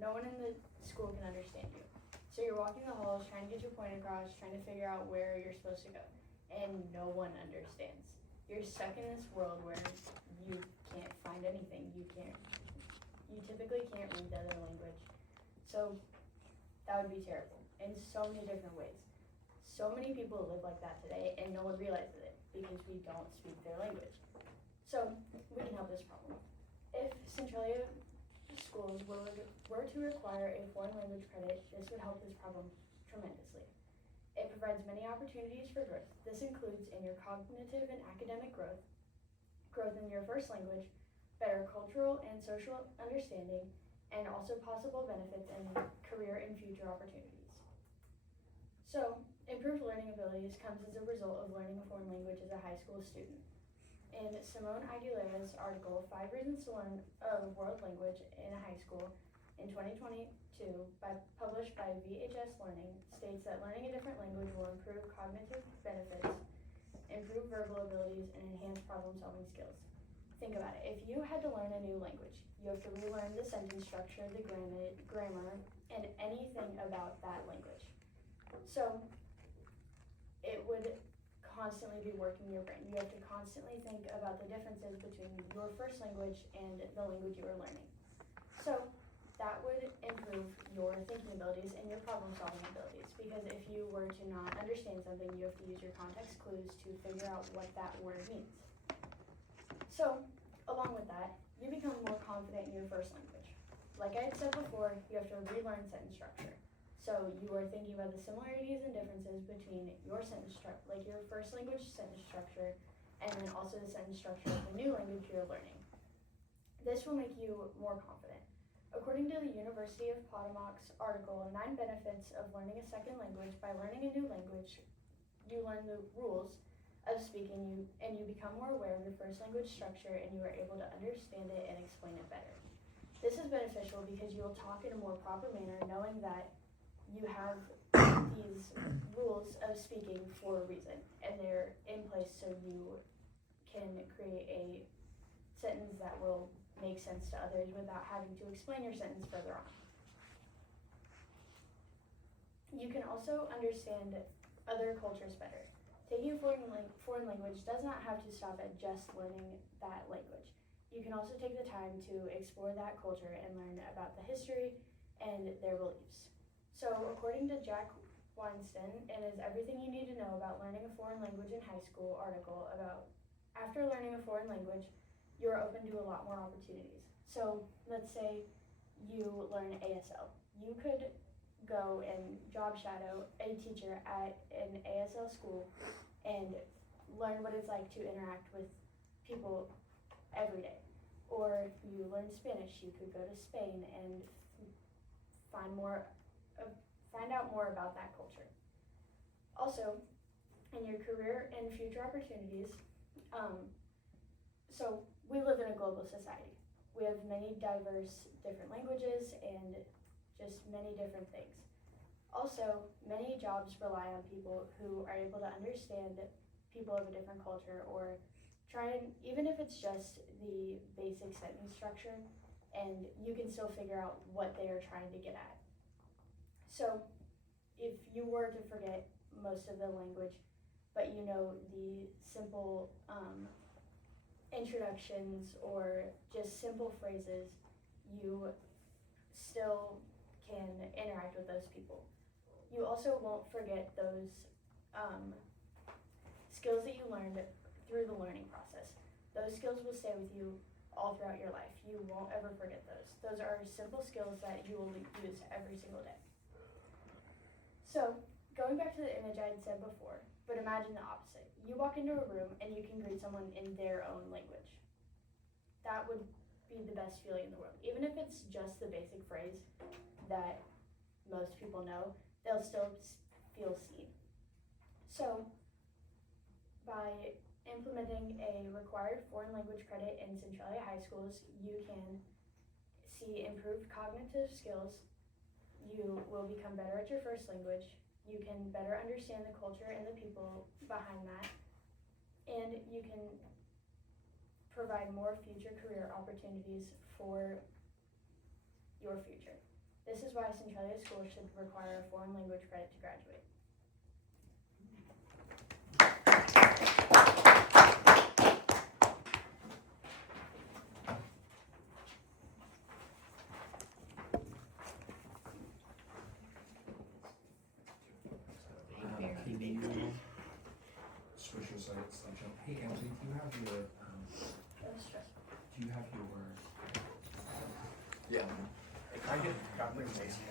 no one in the school can understand you. So you're walking the halls, trying to get your point across, trying to figure out where you're supposed to go, and no one understands. You're stuck in this world where you can't find anything. You typically can't read the other language. So that would be terrible in so many different ways. So many people live like that today, and no one realizes it because we don't speak their language. So we can help this problem. If Centralia schools were to require a foreign language credit, this would help this problem tremendously. It provides many opportunities for growth. This includes in your cognitive and academic growth, growth in your first language, better cultural and social understanding, and also possible benefits in career and future opportunities. So, improved learning abilities comes as a result of learning a foreign language as a high school student. In Simone Aguilera's article, 5 Reasons to Learn a World Language in a High School, in 2022, published by VHS Learning, states that learning a different language will improve cognitive benefits, improve verbal abilities, and enhance problem-solving skills. Think about it. If you had to learn a new language, you have to relearn the sentence structure, the grammar, and anything about that language. So, it would constantly be working your brain. You have to constantly think about the differences between your first language and the language you are learning. So that would improve your thinking abilities and your problem solving abilities, because if you were to not understand something, you have to use your context clues to figure out what that word means. So along with that, you become more confident in your first language. Like I had said before, you have to relearn sentence structure. So you are thinking about the similarities and differences between your sentence structure, like your first language sentence structure, and then also the sentence structure of the new language you're learning. This will make you more confident. According to the University of Potomac's article, 9 benefits of learning a second language. By learning a new language, you learn the rules of speaking, and you become more aware of your first language structure, and you are able to understand it and explain it better. This is beneficial because you will talk in a more proper manner, knowing that you have these rules of speaking for a reason, and they're in place so you can create a sentence that will make sense to others without having to explain your sentence further on. You can also understand other cultures better. Taking a foreign language does not have to stop at just learning that language. You can also take the time to explore that culture and learn about the history and their beliefs. So, according to Jack Weinstein, and is Everything You Need to Know About Learning a Foreign Language in High School article about after learning a foreign language, you're open to a lot more opportunities. So, let's say you learn ASL. You could go and job shadow a teacher at an ASL school and learn what it's like to interact with people every day. Or if you learn Spanish, you could go to Spain and find out more about that culture. Also, in your career and future opportunities, so we live in a global society. We have many diverse different languages and just many different things. Also, many jobs rely on people who are able to understand people of a different culture, or try and, even if it's just the basic sentence structure, and you can still figure out what they are trying to get at. So, if you were to forget most of the language, but you know the simple introductions or just simple phrases, you still can interact with those people. You also won't forget those skills that you learned through the learning process. Those skills will stay with you all throughout your life. You won't ever forget those. Those are simple skills that you will use every single day. So, going back to the image I had said before, but imagine the opposite. You walk into a room and you can greet someone in their own language. That would be the best feeling in the world. Even if it's just the basic phrase that most people know, they'll still feel seen. So, by implementing a required foreign language credit in Centralia high schools, you can see improved cognitive skills. You will become better at your first language. You can better understand the culture and the people behind that. And you can provide more future career opportunities for your future. This is why Centralia School should require a foreign language credit to graduate. Switch your side, jump. Hey, Emily, do you have your, That was stressful. do you have your, Yeah. If I get, got bring Mason.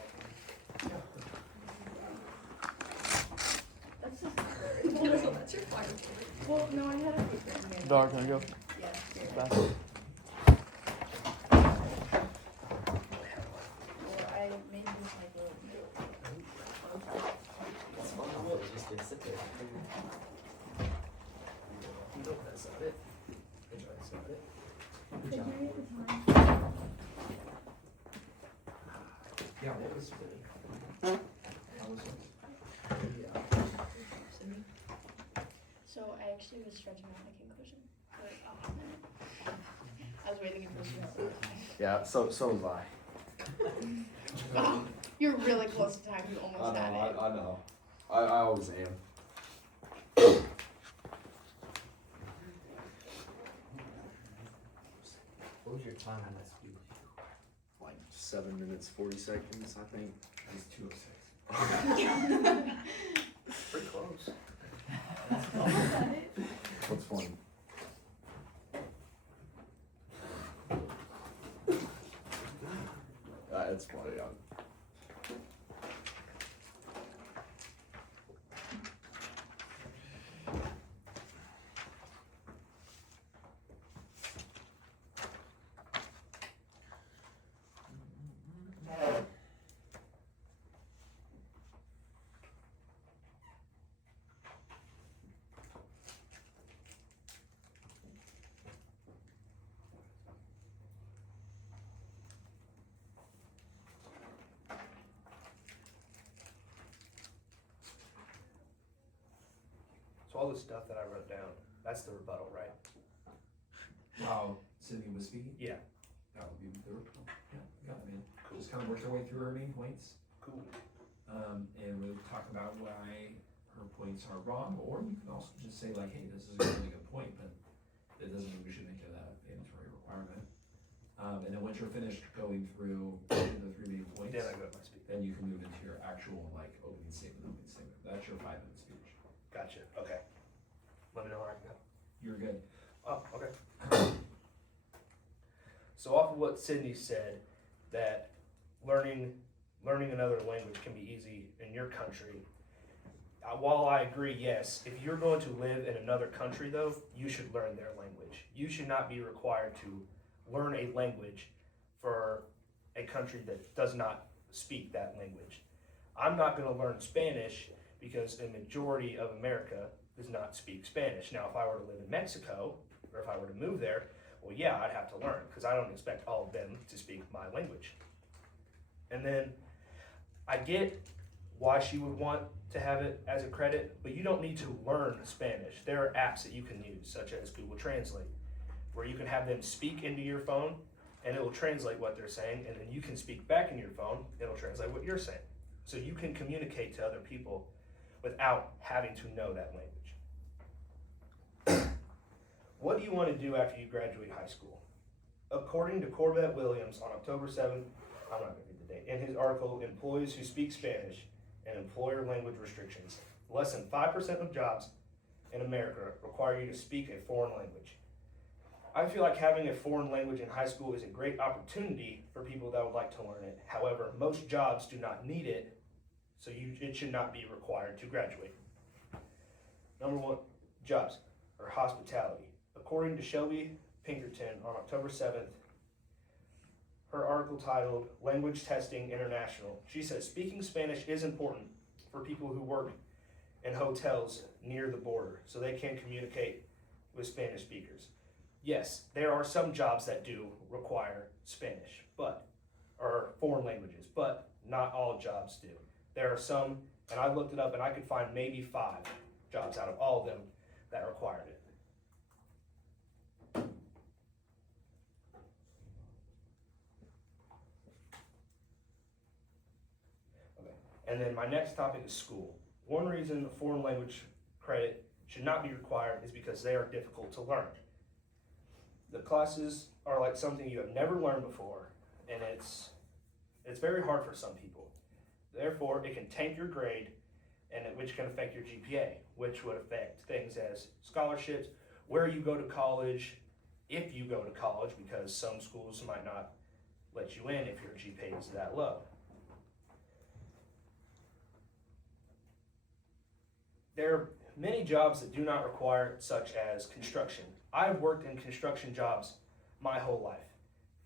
That's just That's your fire. well, no, I had a paper in here. Dog, can I go? Yeah, here. Back. Well, I made this like a It's fun. I will just get sit there. No, that's not it. That's not it. Could you read the time? yeah, what was, how was it? Yeah. So I actually was stretching out my conclusion for like a hot minute. I was waiting for you to Yeah, so was I. Wow, you're really close to time. You almost had it. I know. I always am. What was your time on that speech? Like 7 minutes, 40 seconds, I think. It's 2:06. Pretty close. That's What's funny? It's funny. So all the stuff that I wrote down, that's the rebuttal, right? While Sydney was speaking, Yeah. that would be the report. Yeah, got it, man. Cool. Just kind of worked our way through her main points, Cool. and we'll talk about why her points are wrong, or you can also just say like, hey, this is a really good point, but it doesn't mean we should make it a mandatory requirement. And then once you're finished going through the 3 main points, Then I go to my speech. then you can move into your actual like opening statement. That's your 5-minute speech. Gotcha. Okay. Let me know where I can go. You're good. Oh, okay. So off of what Sydney said, that learning another language can be easy in your country. While I agree, yes, if you're going to live in another country though, you should learn their language. You should not be required to learn a language for a country that does not speak that language. I'm not going to learn Spanish because the majority of America does not speak Spanish. Now, if I were to live in Mexico, or if I were to move there, well, yeah, I'd have to learn because I don't expect all of them to speak my language. And then I get why she would want to have it as a credit, but you don't need to learn Spanish. There are apps that you can use, such as Google Translate, where you can have them speak into your phone and it will translate what they're saying, and then you can speak back in your phone, it'll translate what you're saying. So you can communicate to other people without having to know that language. What do you want to do after you graduate high school? According to Corbett Williams on October 7th, I'm not going to read the date, in his article, Employees Who Speak Spanish and Employer Language Restrictions, less than 5% of jobs in America require you to speak a foreign language. I feel like having a foreign language in high school is a great opportunity for people that would like to learn it. However, most jobs do not need it, so it should not be required to graduate. Number 1, jobs or hospitality. According to Shelby Pinkerton on October 7th, her article titled Language Testing International, she says speaking Spanish is important for people who work in hotels near the border so they can communicate with Spanish speakers. Yes, there are some jobs that do require Spanish, or foreign languages, but not all jobs do. There are some, and I looked it up and I could find maybe 5 jobs out of all of them that required it. And then my next topic is school. One reason a foreign language credit should not be required is because they are difficult to learn. The classes are like something you have never learned before, and it's very hard for some people. Therefore, it can tank your grade, and which can affect your GPA, which would affect things as scholarships, where you go to college, if you go to college, because some schools might not let you in if your GPA is that low. There are many jobs that do not require it, such as construction. I've worked in construction jobs my whole life.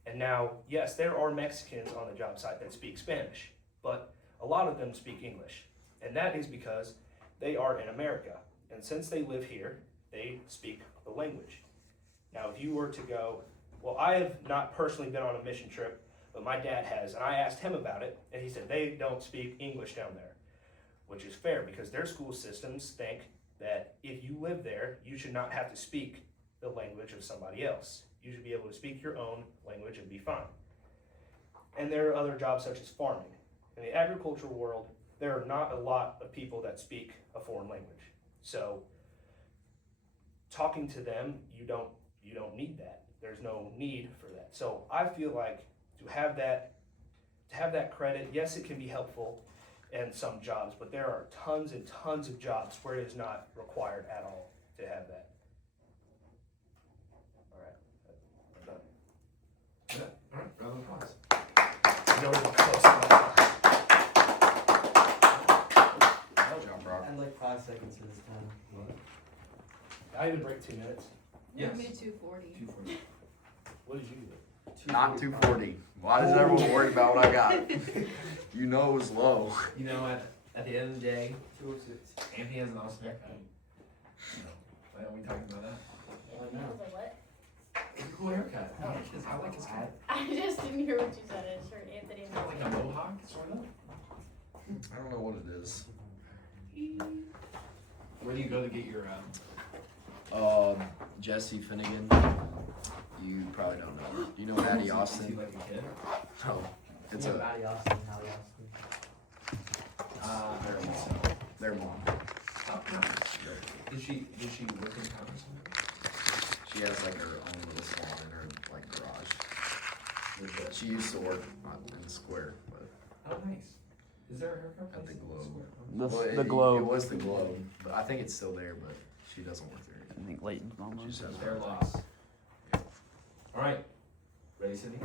And now, yes, there are Mexicans on the job site that speak Spanish, but a lot of them speak English. And that is because they are in America. And since they live here, they speak the language. Now, if you were to go, well, I have not personally been on a mission trip, but my dad has, and I asked him about it, and he said they don't speak English down there, which is fair because their school systems think that if you live there, you should not have to speak the language of somebody else. You should be able to speak your own language and be fine. And there are other jobs such as farming. In the agricultural world, there are not a lot of people that speak a foreign language. So talking to them, you don't need that. There's no need for that. So I feel like to have that credit, yes, it can be helpful in some jobs, but there are tons and tons of jobs where it is not required at all to have that. All right, I'm done. Yeah, all right, round of applause. No one close enough. Good job, Brock. I'd like 5 seconds for this time. I even break 2 minutes. Yes. Me 240. 240. What did you do? Not 240. Why is everyone worried about what I got? You know it was low. You know, at the end of the day, 206. Anthony has an awesome haircut. Why aren't we talking about that? I It know. was a what? It's a cool haircut. I like his cut. I just didn't hear what you said. I just heard Anthony. It's like a mohawk, sort of. I don't know what it is. Where do you go to get your, Jesse Finnegan. You probably don't know. Do you know Hattie is he Austin? like a kid? No. It's Yeah, a Matty Austin, Hallie Austin. their mom. Their mom. Oh, nice. Did she work in town or something? She has like her own little salon in her like garage. She used to work in the square, but Oh, nice. Is there a haircut At place the in Globe. Square? well, The Globe. It was the Globe, but I think it's still there, but she doesn't work there. I think Leighton's mom She owns just it. has Their her. loss. All right. Ready, Cindy?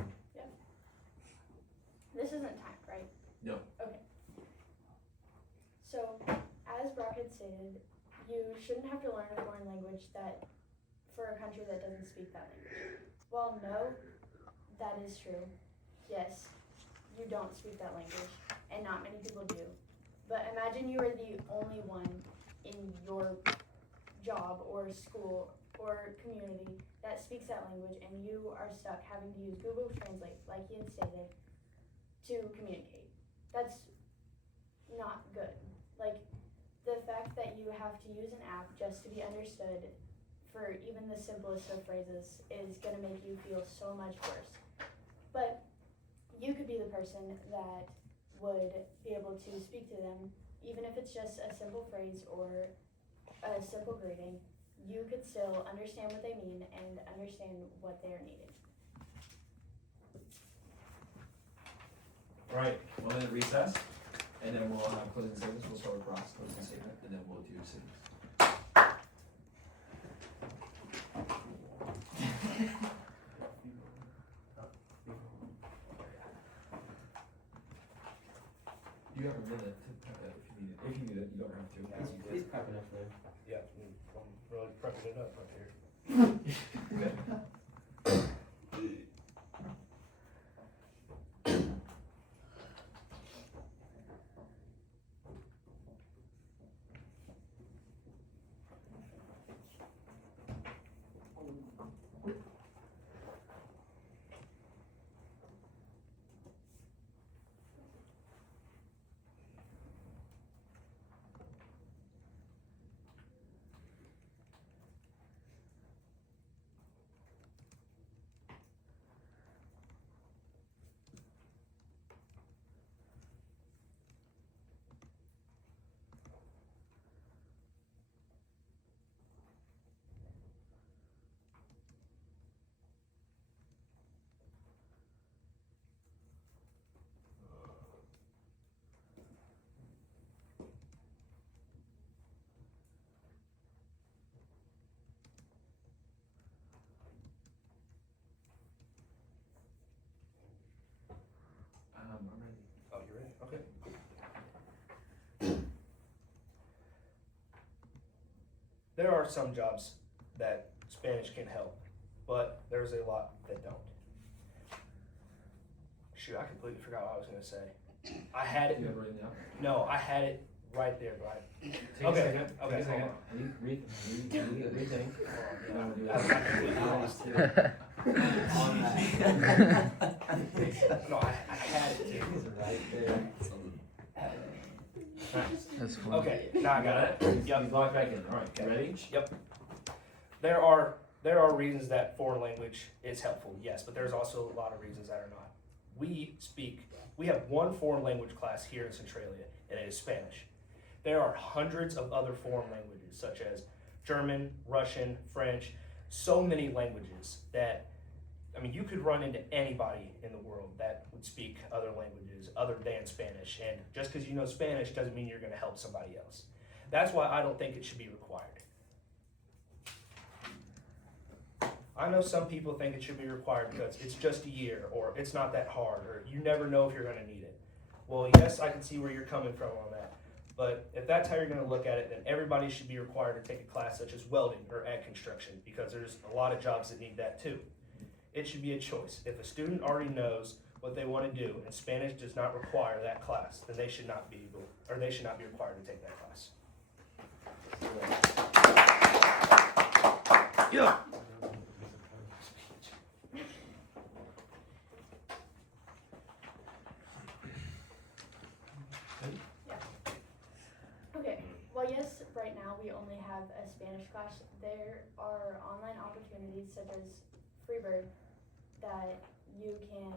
This isn't timed, right? No. Okay. So, as Brock had stated, you shouldn't have to learn a foreign language for a country that doesn't speak that language. Well, no, that is true. Yes, you don't speak that language, and not many people do. But imagine you are the only one in your job or school or community that speaks that language, and you are stuck having to use Google Translate, like he had stated, to communicate. That's not good. Like, the fact that you have to use an app just to be understood for even the simplest of phrases is gonna make you feel so much worse. But you could be the person that would be able to speak to them, even if it's just a simple phrase or a simple greeting. You could still understand what they mean and understand what they are needing. All right, 1 minute recess, and then we'll have closing statements. We'll start with Brock's closing statement, and then we'll do Cindy's. You have a minute to prep it if you need it. If you need it, you don't have to. because you He's did. prepping up there. Yeah, I'm really prepping it up right here. Okay. there are some jobs that Spanish can help, but there's a lot that don't. Shoot, I completely forgot what I was gonna say. I had it. You have it written down? No, I had it right there, but Take Okay, a second. okay, Take a second. hold Rethink. on no, I had it too. It's right there. That's funny. Okay, now I got it. Yep. You lock back in. All right, Okay. ready? There are reasons that foreign language is helpful, yes, but there's also a lot of reasons that are not. We have one foreign language class here in Centralia, and it is Spanish. There are hundreds of other foreign languages, such as German, Russian, French, so many languages that, I mean, you could run into anybody in the world that would speak other languages other than Spanish, and just because you know Spanish doesn't mean you're gonna help somebody else. That's why I don't think it should be required. I know some people think it should be required because it's just a year, or it's not that hard, or you never know if you're gonna need it. Well, yes, I can see where you're coming from on that, but if that's how you're gonna look at it, then everybody should be required to take a class such as welding or ag construction, because there's a lot of jobs that need that too. It should be a choice. If a student already knows what they wanna do and Spanish does not require that class, then they should not be required to take that class. Yeah. Okay, well, yes, right now we only have a Spanish class. There are online opportunities such as Freebird that you can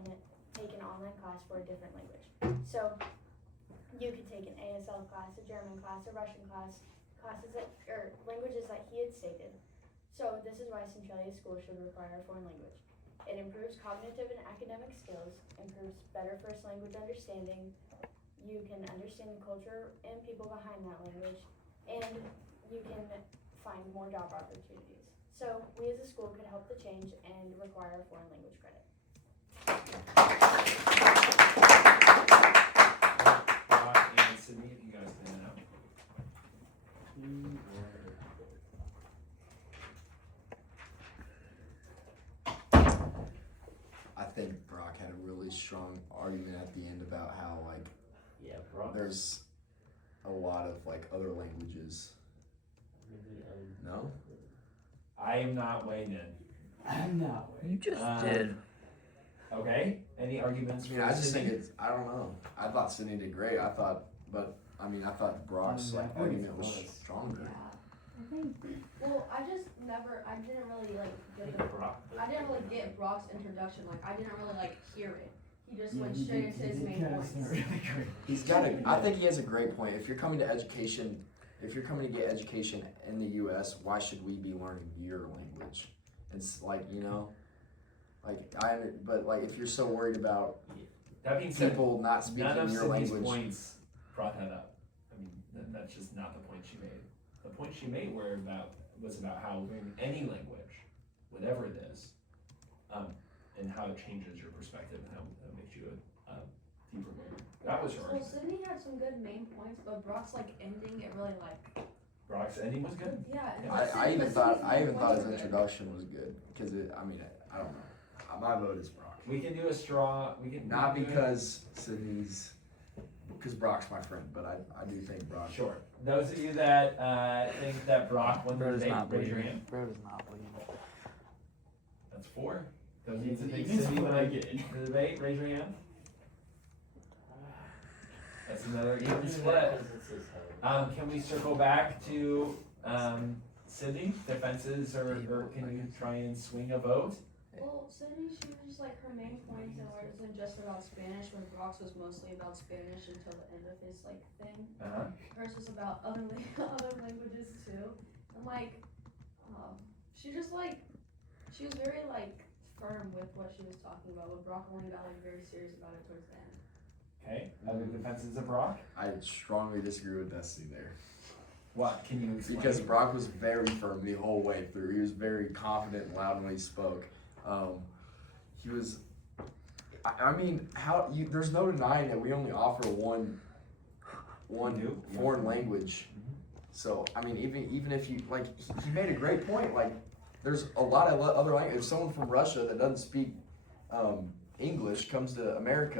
take an online class for a different language. So you could take an ASL class, a German class, a Russian class, or languages that he had stated. So this is why Centralia School should require a foreign language. It improves cognitive and academic skills, improves better first language understanding. You can understand the culture and people behind that language, and you can find more job opportunities. So we as a school could help the change and require a foreign language credit. Brock and Sydney, if you guys stand up. I think Brock had a really strong argument at the end about how like Yeah, bro. there's a lot of like other languages. No? I am not weighing in. I'm not. You just Um, did. Okay, any arguments I for mean, I just Sydney? think it's, I don't know. I thought Sydney did great. I thought Brock's like I think argument was it's stronger. Well, I didn't really like get I didn't really get Brock's introduction. Like, I didn't really like hear it. He just went straight into his main points. He's got a, I think he has a great point. If you're coming to get education in the US, why should we be learning your language? It's like, you know, but like if you're so worried about That being said, people not speaking none of your Sydney's language. points brought that up. I mean, that's just not the point she made. The point she made was about how learning any language, whatever it is, and how it changes your perspective and how it makes you a deeper learner. That was her Well, argument. Sydney had some good main points, but Brock's like ending it really like Brock's ending was good. yeah. and I even Sydney's thought main points his were good. introduction was good because I don't know. My vote is Brock. We can do a straw. We can Not we can do because Brock's my friend, but I do think Brock. it. Sure. Those of you that think that Brock won the Bro does debate, not raise your believe. hand. Bro does not believe. That's 4. Those of you that think Sydney won the debate, raise your hand. That's another even split. Can we circle back to Sydney? Defenses, or can you try and swing a vote? Well, Sydney, she was just like her main points and it wasn't just about Spanish, when Brock's was mostly about Spanish until the end of his like thing. Hers was about other other languages too, and like, she just like, she was very like firm with what she was talking about. But Brock only got like very serious about it towards the end. Okay. Other defenses of Brock? I strongly disagree with Destiny there. What can you explain? Because Brock was very firm the whole way through. He was very confident and loud when he spoke. He was. I mean, there's no denying that we only offer one We do. foreign language So I mean, even if you like, he made a great point. Like, there's a lot of other language. If someone from Russia that doesn't speak English comes to America.